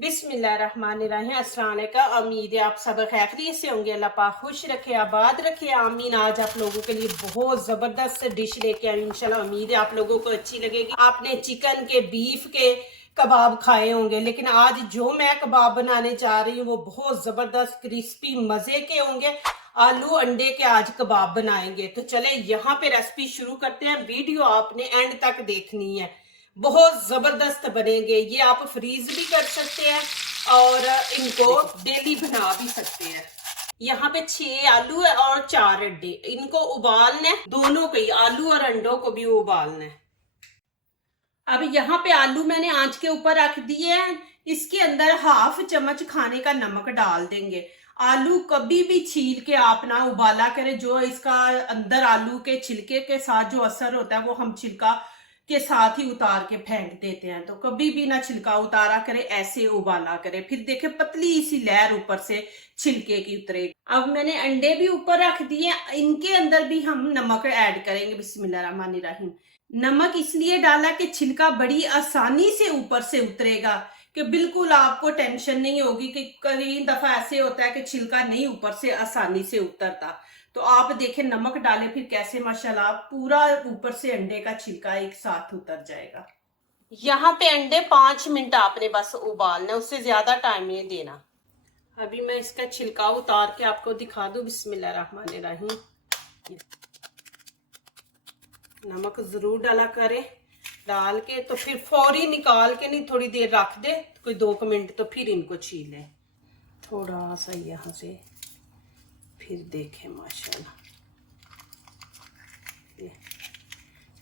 बिस्मिल्लाहिर्रहमानिर्रहीम। अस्सलाम वालेकुम। उम्मीद है आप सब खैरियत से होंगे। अल्लाह पाक खुश रखे, आबाद रखे। आमीन। आज आप लोगों के लिए बहुत ज़बरदस्त डिश लेके आई इंशाल्लाह। उम्मीद है आप लोगों को अच्छी लगेगी। आपने चिकन के, बीफ के कबाब खाए होंगे, लेकिन आज जो मैं कबाब बनाने जा रही हूँ वो बहुत ज़बरदस्त क्रिस्पी मज़े के होंगे। आलू अंडे के आज कबाब बनाएंगे। तो चले यहाँ पे रेसिपी शुरू करते हैं। वीडियो आपने एंड तक देखनी है, बहुत जबरदस्त बनेंगे। ये आप फ्रीज भी कर सकते हैं और इनको डेली बना भी सकते हैं। यहाँ पे 6 आलू है और 4 अंडे। इनको उबालना है, दोनों को ही, आलू और अंडों को भी उबालना है। अब यहाँ पे आलू मैंने आंच के ऊपर रख दिए हैं। इसके अंदर हाफ चम्मच खाने का नमक डाल देंगे। आलू कभी भी छील के आप ना उबाला करें, जो इसका अंदर आलू के छिलके के साथ जो असर होता है वो हम छिलका के साथ ही उतार के फेंक देते हैं। तो कभी भी ना छिलका उतारा करे, ऐसे उबाला करे, फिर देखे पतली सी लहर ऊपर से छिलके की उतरेगी। अब मैंने अंडे भी ऊपर रख दिए, इनके अंदर भी हम नमक ऐड करेंगे। बिस्मिल्लाहिर्रहमानिर्रहीम। नमक इसलिए डाला कि छिलका बड़ी आसानी से ऊपर से उतरेगा, कि बिल्कुल आपको टेंशन नहीं होगी कि कई दफा ऐसे होता है कि छिलका नहीं ऊपर से आसानी से उतरता। तो आप देखें, नमक डाले फिर कैसे माशाल्लाह पूरा ऊपर से अंडे का छिलका एक साथ उतर जाएगा। यहाँ पे अंडे 5 मिनट आपने बस उबालना, उससे ज्यादा टाइम नहीं देना। अभी मैं इसका छिलका उतार के आपको दिखा दूं। बिस्मिल्लाहिर्रहमानिर्रहीम। नमक जरूर डाला करें, डाल के तो फिर फौरी निकाल के नहीं, थोड़ी देर रख दे, कोई 2 मिनट, तो फिर इनको छीलें थोड़ा सा यहाँ से। फिर देखें माशाल्लाह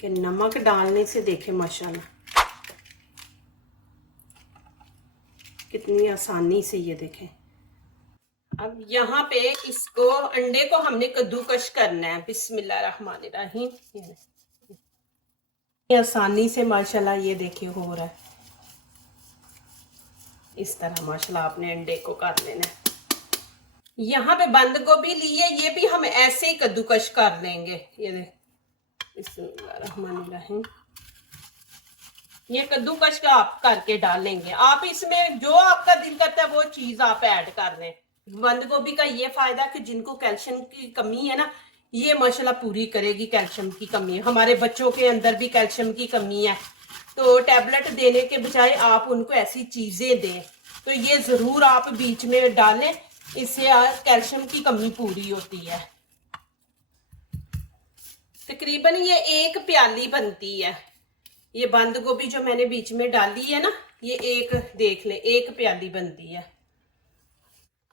कि नमक डालने से देखें माशाल्लाह कितनी आसानी से, ये देखें। अब यहाँ पे इसको, अंडे को हमने कद्दूकश करना है। बिस्मिल्लाहिर्रहमानिर्रहीम। आसानी से माशाल्लाह ये देखिए हो रहा है। इस तरह माशाल्लाह आपने अंडे को कर लेना है। यहाँ पे बंद गोभी लिए, ये भी हम ऐसे ही कद्दूकश कर लेंगे। ये देख, बिस्मिल्लाहिर्रहमानिर्रहीम। ये कद्दूकश का आप करके डालेंगे। आप इसमें जो आपका दिल करता है वो चीज आप ऐड कर लें। बंद गोभी का ये फायदा कि जिनको कैल्शियम की कमी है ना, ये माशाल्लाह पूरी करेगी कैल्शियम की कमी। हमारे बच्चों के अंदर भी कैल्शियम की कमी है, तो टैबलेट देने के बजाय आप उनको ऐसी चीजें दें। तो ये जरूर आप बीच में डालें, इससे कैल्शियम की कमी पूरी होती है। तकरीबन ये 1 प्याली बनती है। ये बंद गोभी जो मैंने बीच में डाली है ना, ये एक, देख ले, 1 प्याली बनती है।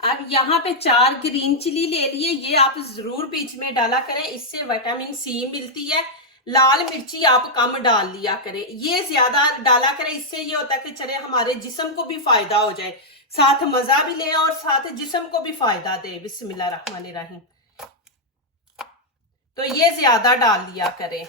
अब यहाँ पे 4 ग्रीन चिली ले लिए, ये आप जरूर बीच में डाला करें, इससे विटामिन सी मिलती है। लाल मिर्ची आप कम डाल लिया करें, ये ज्यादा डाला करें, इससे ये होता है कि चले हमारे जिस्म को भी फायदा हो जाए, साथ मजा भी ले और साथ जिस्म को भी फायदा दे। बिस्मिल्लाहिर्रहमानिर्रहीम। तो ये ज्यादा डाल लिया करें।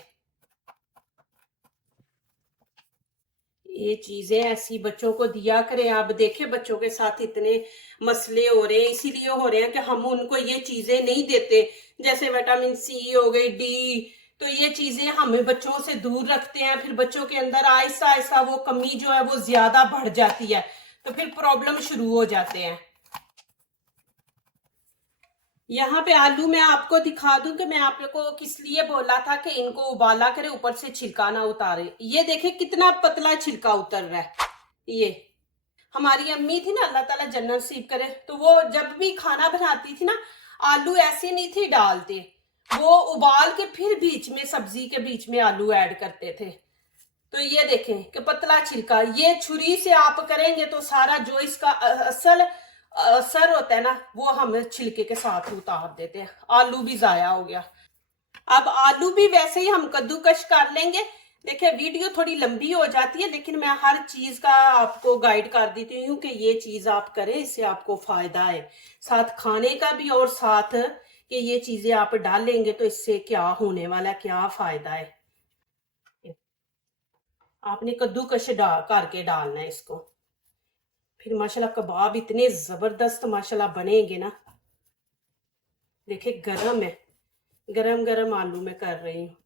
ये चीजें ऐसी बच्चों को दिया करें। आप देखें बच्चों के साथ इतने मसले हो रहे हैं, इसीलिए हो रहे हैं कि हम उनको ये चीजें नहीं देते, जैसे विटामिन सी हो गई, डी। तो ये चीजें हमें बच्चों से दूर रखते हैं, फिर बच्चों के अंदर आहिस्ता आहिस्ता वो कमी जो है वो ज्यादा बढ़ जाती है, तो फिर प्रॉब्लम शुरू हो जाते हैं। यहाँ पे आलू मैं आपको दिखा दूं कि मैं आप लोग को किस लिए बोला था कि इनको उबाला करे, ऊपर से छिलका ना उतारे। ये देखे कितना पतला छिलका उतर रहा है। ये हमारी अम्मी थी ना, अल्लाह ताला जन्नत नसीब करे, तो वो जब भी खाना बनाती थी ना, आलू ऐसे नहीं थी डालते, वो उबाल के फिर बीच में, सब्जी के बीच में आलू ऐड करते थे। तो ये देखें कि पतला छिलका, ये छुरी से आप करेंगे तो सारा जो इसका असल असर होता है ना, वो हम छिलके के साथ उतार देते हैं। आलू भी जाया हो गया। अब आलू भी वैसे ही हम कद्दूकश कर लेंगे। देखिए वीडियो थोड़ी लंबी हो जाती है, लेकिन मैं हर चीज का आपको गाइड कर देती हूँ कि ये चीज आप करें, इससे आपको फायदा है, साथ खाने का भी और साथ कि ये चीजें आप डालेंगे तो इससे क्या होने वाला है, क्या फायदा है। आपने कद्दूकश करके डालना है इसको। फिर माशाल्लाह कबाब इतने जबरदस्त माशाल्लाह बनेंगे ना। देखिए गरम है, गरम गरम आलू मैं कर रही हूँ।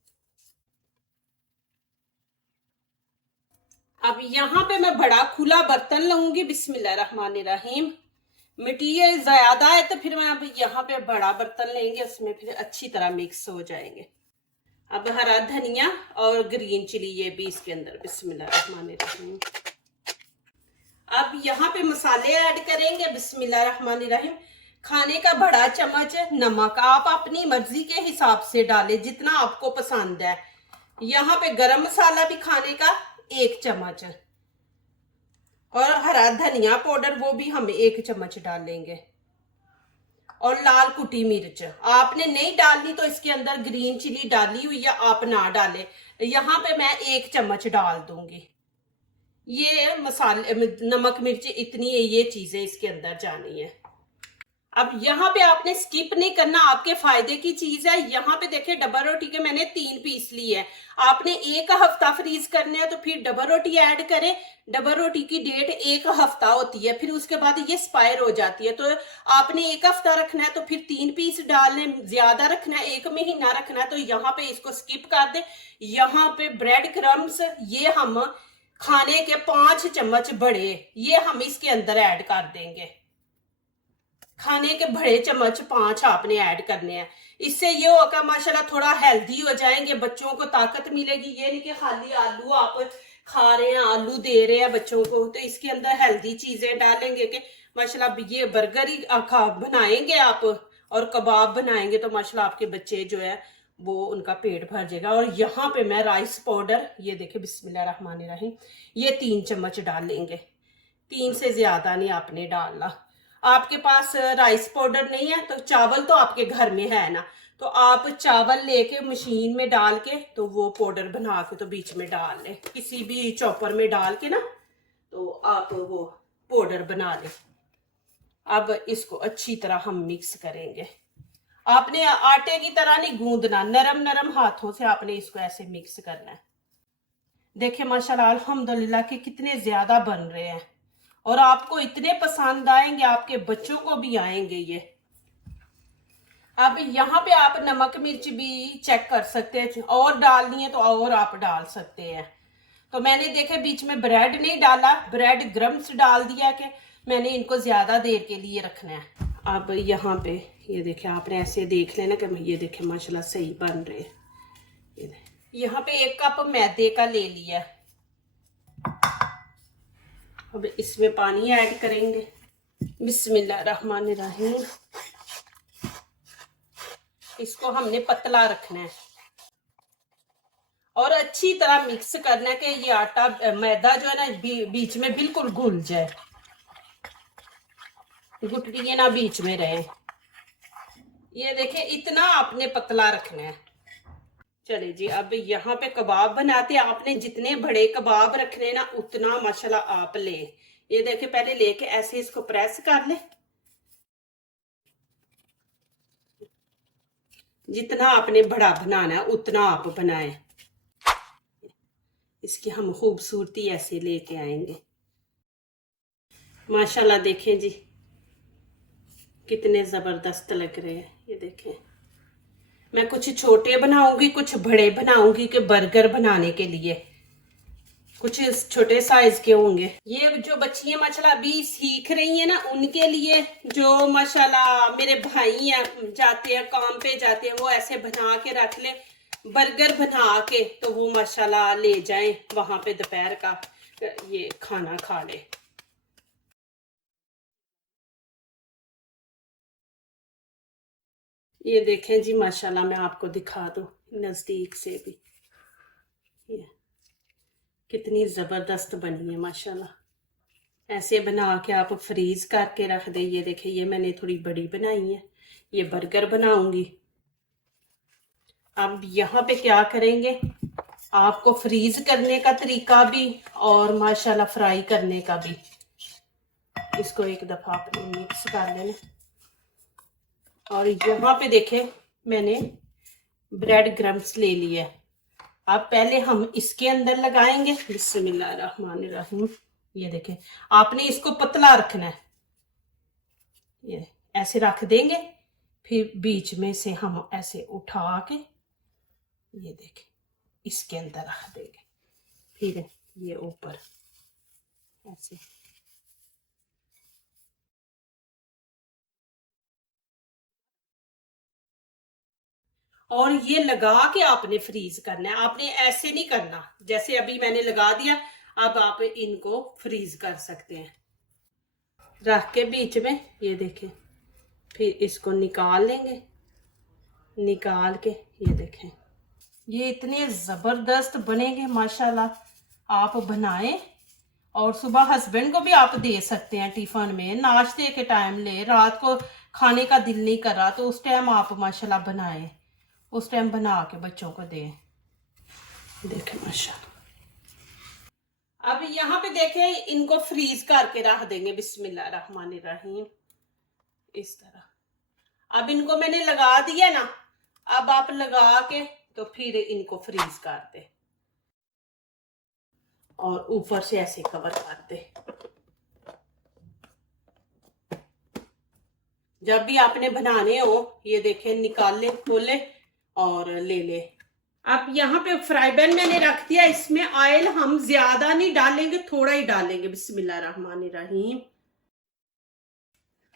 अब यहाँ पे मैं बड़ा खुला बर्तन लूंगी। बिस्मिल्लाहिर्रहमानिर्रहीम। मटीरियल ज्यादा है तो फिर मैं अब यहाँ पे बड़ा बर्तन लेंगे, उसमें फिर अच्छी तरह मिक्स हो जाएंगे। अब हरा धनिया और ग्रीन चिली ये भी इसके अंदर। बिस्मिल्लाहिर्रहमानिर्रहीम। अब यहाँ पे मसाले ऐड करेंगे। बिस्मिल्लाहिर्रहमानिर्रहीम। खाने का बड़ा चम्मच नमक, आप अपनी मर्जी के हिसाब से डालें जितना आपको पसंद है। यहाँ पे गरम मसाला भी खाने का 1 चम्मच, और हरा धनिया पाउडर वो भी हम 1 चम्मच डालेंगे, और लाल कुटी मिर्च आपने नहीं डालनी तो इसके अंदर ग्रीन चिली डाली हुई है, आप ना डालें। यहाँ पे मैं 1 चम्मच डाल दूंगी। ये मसाले नमक मिर्च इतनी है, ये चीजें इसके अंदर जानी है। अब यहाँ पे आपने स्किप नहीं करना, आपके फायदे की चीज है। यहाँ पे देखिए डबल रोटी के मैंने 3 पीस लिए हैं। आपने 1 हफ्ता फ्रीज करने हैं तो फिर डबल रोटी ऐड करें। डबल रोटी की डेट 1 हफ्ता होती है, फिर उसके बाद ये एक्सपायर हो जाती है। तो आपने 1 हफ्ता रखना है तो फिर 3 पीस डालने, ज्यादा रखना है 1 महीना रखना है तो यहाँ पे इसको स्किप कर दे। यहाँ पे ब्रेड क्रम्स, ये हम खाने के 5 चम्मच बड़े, ये हम इसके अंदर ऐड कर देंगे। खाने के बड़े चम्मच 5 आपने ऐड करने हैं। इससे ये होगा माशाल्लाह थोड़ा हेल्दी हो जाएंगे, बच्चों को ताकत मिलेगी। ये नहीं कि खाली आलू आप खा रहे हैं, आलू दे रहे हैं बच्चों को, तो इसके अंदर हेल्दी चीजें डालेंगे कि माशाल्लाह ये बर्गर ही बनाएंगे आप और कबाब बनाएंगे तो माशाल्लाह आपके बच्चे जो है वो उनका पेट भर जाएगा। और यहाँ पे मैं राइस पाउडर, ये देखिए बिस्मिल्लाहिर्रहमानिर्रहीम, ये 3 चम्मच डालेंगे। 3 से ज्यादा नहीं आपने डालना। आपके पास राइस पाउडर नहीं है तो चावल तो आपके घर में है ना, तो आप चावल लेके मशीन में डाल के तो वो पाउडर बना के तो बीच में डाल लें, किसी भी चॉपर में डाल के ना, तो आप वो पाउडर बना लें। अब इसको अच्छी तरह हम मिक्स करेंगे। आपने आटे की तरह नहीं गूंदना, नरम नरम हाथों से आपने इसको ऐसे मिक्स करना है। देखिए माशाल्लाह अल्हम्दुलिल्लाह के कितने ज्यादा बन रहे हैं और आपको इतने पसंद आएंगे, आपके बच्चों को भी आएंगे ये। अब यहाँ पे आप नमक मिर्च भी चेक कर सकते हैं, और डालनी है तो और आप डाल सकते हैं। तो मैंने देखे बीच में ब्रेड नहीं डाला, ब्रेड क्रम्स डाल दिया कि मैंने इनको ज्यादा देर के लिए रखना है। अब यहाँ पे ये देखे, आपने ऐसे देख लेना कि ये देखे माशाल्लाह सही बन रहे हैं। यहाँ पे 1 कप मैदे का ले लिया। अब इसमें पानी ऐड करेंगे। बिस्मिल्लाहिर्रहमानिर्रहीम। इसको हमने पतला रखना है और अच्छी तरह मिक्स करना है कि ये आटा मैदा जो है ना बीच में बिल्कुल घुल जाए, गुठलियां ना बीच में रहे। ये देखिए इतना आपने पतला रखना है। चले जी, अब यहाँ पे कबाब बनाते हैं। आपने जितने बड़े कबाब रखने ना उतना माशाल्लाह आप ले। ये देखिए पहले लेके ऐसे इसको प्रेस कर ले, जितना आपने बड़ा बनाना है उतना आप बनाएं। इसकी हम खूबसूरती ऐसे लेके आएंगे। माशाल्लाह देखें जी कितने जबरदस्त लग रहे हैं। ये देखें, मैं कुछ छोटे बनाऊंगी कुछ बड़े बनाऊंगी कि बर्गर बनाने के लिए कुछ छोटे साइज के होंगे। ये जो बच्चियां माशाल्लाह अभी सीख रही हैं ना उनके लिए, जो माशाल्लाह मेरे भाई हैं जाते हैं काम पे जाते हैं, वो ऐसे बना के रख ले, बर्गर बना के तो वो माशाल्लाह ले जाएं वहां पे दोपहर का ये खाना खा ले। ये देखें जी माशाल्लाह, मैं आपको दिखा दूं नजदीक से भी, ये कितनी जबरदस्त बनी है माशाल्लाह। ऐसे बना के आप फ्रीज करके रख दे। ये देखिए ये मैंने थोड़ी बड़ी बनाई है, ये बर्गर बनाऊंगी। अब यहाँ पे क्या करेंगे, आपको फ्रीज करने का तरीका भी और माशाल्लाह फ्राई करने का भी। इसको एक दफा आपने मिक्स कर लेना। और यहाँ पे देखें मैंने ब्रेड क्रम्स ले लिया। अब पहले हम इसके अंदर लगाएंगे। बिस्मिल्लाहिर्रहमानिर्रहीम। ये देखें, आपने इसको पतला रखना है, ये ऐसे रख देंगे, फिर बीच में से हम ऐसे उठा के ये देखें इसके अंदर रख देंगे, फिर ये ऊपर ऐसे। और ये लगा के आपने फ्रीज करना है, आपने ऐसे नहीं करना जैसे अभी मैंने लगा दिया। अब आप इनको फ्रीज कर सकते हैं रख के बीच में, ये देखें। फिर इसको निकाल लेंगे, निकाल के ये देखें, ये इतने ज़बरदस्त बनेंगे माशाल्लाह। आप बनाएं और सुबह हस्बैंड को भी आप दे सकते हैं टिफ़िन में, नाश्ते के टाइम ले, रात को खाने का दिल नहीं कर रहा तो उस टाइम आप माशाल्लाह बनाएं, उस टाइम बना के बच्चों को दें। देखें माशाल्लाह। अब यहाँ पे देखें, इनको फ्रीज करके रख देंगे बिस्मिल्लाहिर्रहमानिर्रहीम इस तरह। अब इनको मैंने लगा दिया ना, अब आप लगा के तो फिर इनको फ्रीज कर दे और ऊपर से ऐसे कवर कर दे। जब भी आपने बनाने हो ये देखें, निकाल ले, खोले और ले ले। अब यहाँ पे फ्राई पैन मैंने रख दिया, इसमें ऑयल हम ज्यादा नहीं डालेंगे, थोड़ा ही डालेंगे बिस्मिल्लाहिर्रहमानिर्रहीम।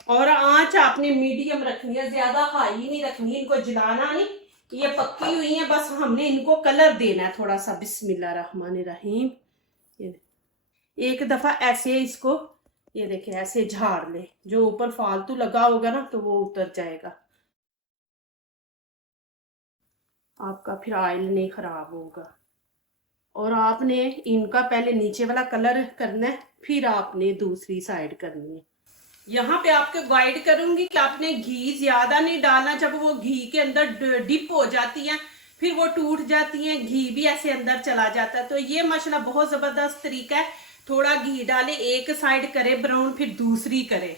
और आंच आपने मीडियम रखनी है, ज्यादा हाई नहीं रखनी, इनको जलाना नहीं। ये पक्की हुई है, बस हमने इनको कलर देना है थोड़ा सा। बिस्मिल्लाहिर्रहमानिर्रहीम। ये एक दफा ऐसे इसको ये देखें ऐसे झाड़ ले, जो ऊपर फालतू लगा होगा ना तो वो उतर जाएगा, आपका फिर ऑयल नहीं खराब होगा। और आपने इनका पहले नीचे वाला कलर करना है, फिर आपने दूसरी साइड करनी है। यहाँ पे आपको गाइड करूंगी कि आपने घी ज्यादा नहीं डालना, जब वो घी के अंदर डिप हो जाती है फिर वो टूट जाती है, घी भी ऐसे अंदर चला जाता है। तो ये माशाल्लाह बहुत जबरदस्त तरीका है। थोड़ा घी डाले, एक साइड करे ब्राउन, फिर दूसरी करे।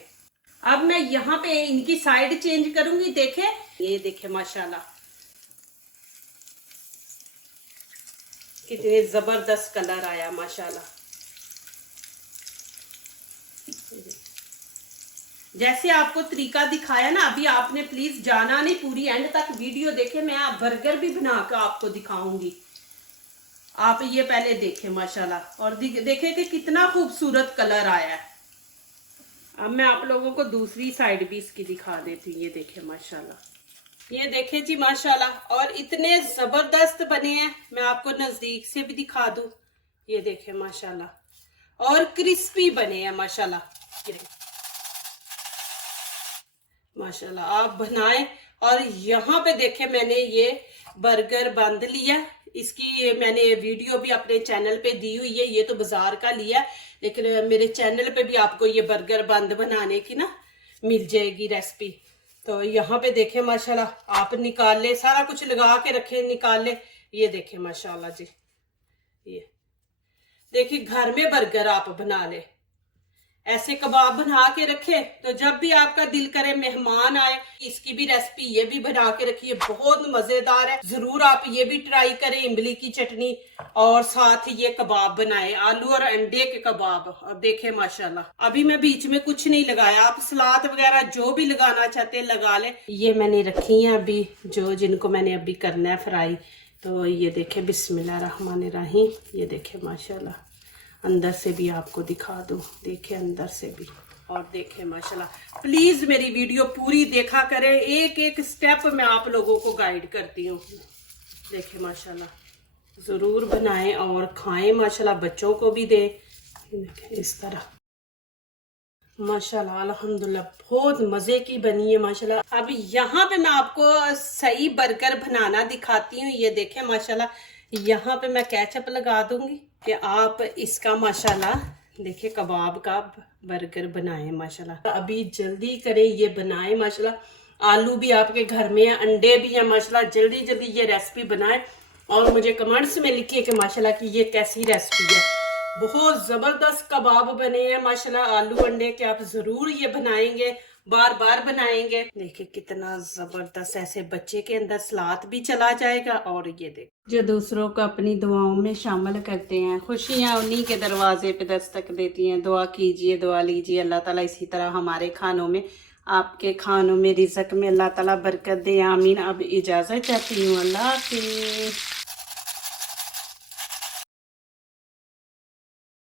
अब मैं यहाँ पे इनकी साइड चेंज करूंगी। देखे, ये देखे माशाल्लाह कितने जबरदस्त कलर आया माशाल्लाह। जैसे आपको तरीका दिखाया ना, अभी आपने प्लीज जाना नहीं, पूरी एंड तक वीडियो देखे। मैं बर्गर भी बनाकर आपको दिखाऊंगी, आप ये पहले देखें माशाल्लाह। और देखें कि कितना खूबसूरत कलर आया है। अब मैं आप लोगों को दूसरी साइड भी इसकी दिखा देती हूँ। ये देखें माशाल्लाह, ये देखें जी माशाल्लाह। और इतने जबरदस्त बने हैं, मैं आपको नजदीक से भी दिखा दूं। ये देखें माशाल्लाह, और क्रिस्पी बने हैं माशाल्लाह। माशाल्लाह आप बनाएं। और यहाँ पे देखें, मैंने ये बर्गर बंद लिया, इसकी मैंने वीडियो भी अपने चैनल पे दी हुई है। ये तो बाजार का लिया, लेकिन मेरे चैनल पे भी आपको ये बर्गर बंद बनाने की ना मिल जाएगी रेसिपी। तो यहाँ पे देखें माशाल्लाह, आप निकाल ले, सारा कुछ लगा के रखे, निकाल ले। ये देखें माशाल्लाह जी, ये देखिए घर में बर्गर आप बना ले, ऐसे कबाब बना के रखे तो जब भी आपका दिल करे मेहमान आए, इसकी भी रेसिपी ये भी बना के रखिए, बहुत मजेदार है। जरूर आप ये भी ट्राई करें, इमली की चटनी और साथ ही ये कबाब बनाए, आलू और अंडे के कबाब। अब देखें माशाल्लाह, अभी मैं बीच में कुछ नहीं लगाया, आप सलाद वगैरह जो भी लगाना चाहते हैं लगा ले। ये मैंने रखी है अभी, जो जिनको मैंने अभी करना है फ्राई। तो ये देखें बिस्मिल्लाहिर्रहमानिर्रहीम, ये देखें माशाल्लाह। अंदर से भी आपको दिखा दूं, देखें अंदर से भी। और देखें माशाल्लाह, प्लीज मेरी वीडियो पूरी देखा करें, एक एक स्टेप मैं आप लोगों को गाइड करती हूँ। देखें माशाल्लाह, जरूर बनाएं और खाएं माशाल्लाह, बच्चों को भी दें इस तरह। माशाल्लाह अल्हम्दुलिल्लाह बहुत मजे की बनी है माशाल्लाह। अब यहाँ पे मैं आपको सही बर्गर बनाना दिखाती हूँ। ये देखें माशाल्लाह, यहाँ पे मैं केचप लगा दूंगी कि आप इसका माशाल्लाह देखिए कबाब का बर्गर बनाएं माशाल्लाह। अभी जल्दी करें, ये बनाएं माशाल्लाह। आलू भी आपके घर में है, अंडे भी हैं माशाल्लाह। जल्दी जल्दी ये रेसिपी बनाएं और मुझे कमेंट्स में लिखिए कि माशाल्लाह कि ये कैसी रेसिपी है। बहुत जबरदस्त कबाब बने हैं माशाल्लाह आलू अंडे के। आप जरूर ये बनाएंगे, बार बार बनाएंगे। देखिए कितना जबरदस्त, ऐसे बच्चे के अंदर सलाद भी चला जाएगा। और ये देख, जो दूसरों को अपनी दुआओं में शामिल करते हैं, खुशियां उन्हीं के दरवाजे पे दस्तक देती हैं। दुआ कीजिए, दुआ लीजिए, अल्लाह ताला इसी तरह हमारे खानों में, आपके खानों में, रिज़्क में अल्लाह ताला बरकत दे, आमीन। अब इजाजत चाहती हूँ, अल्लाह हाफिज़।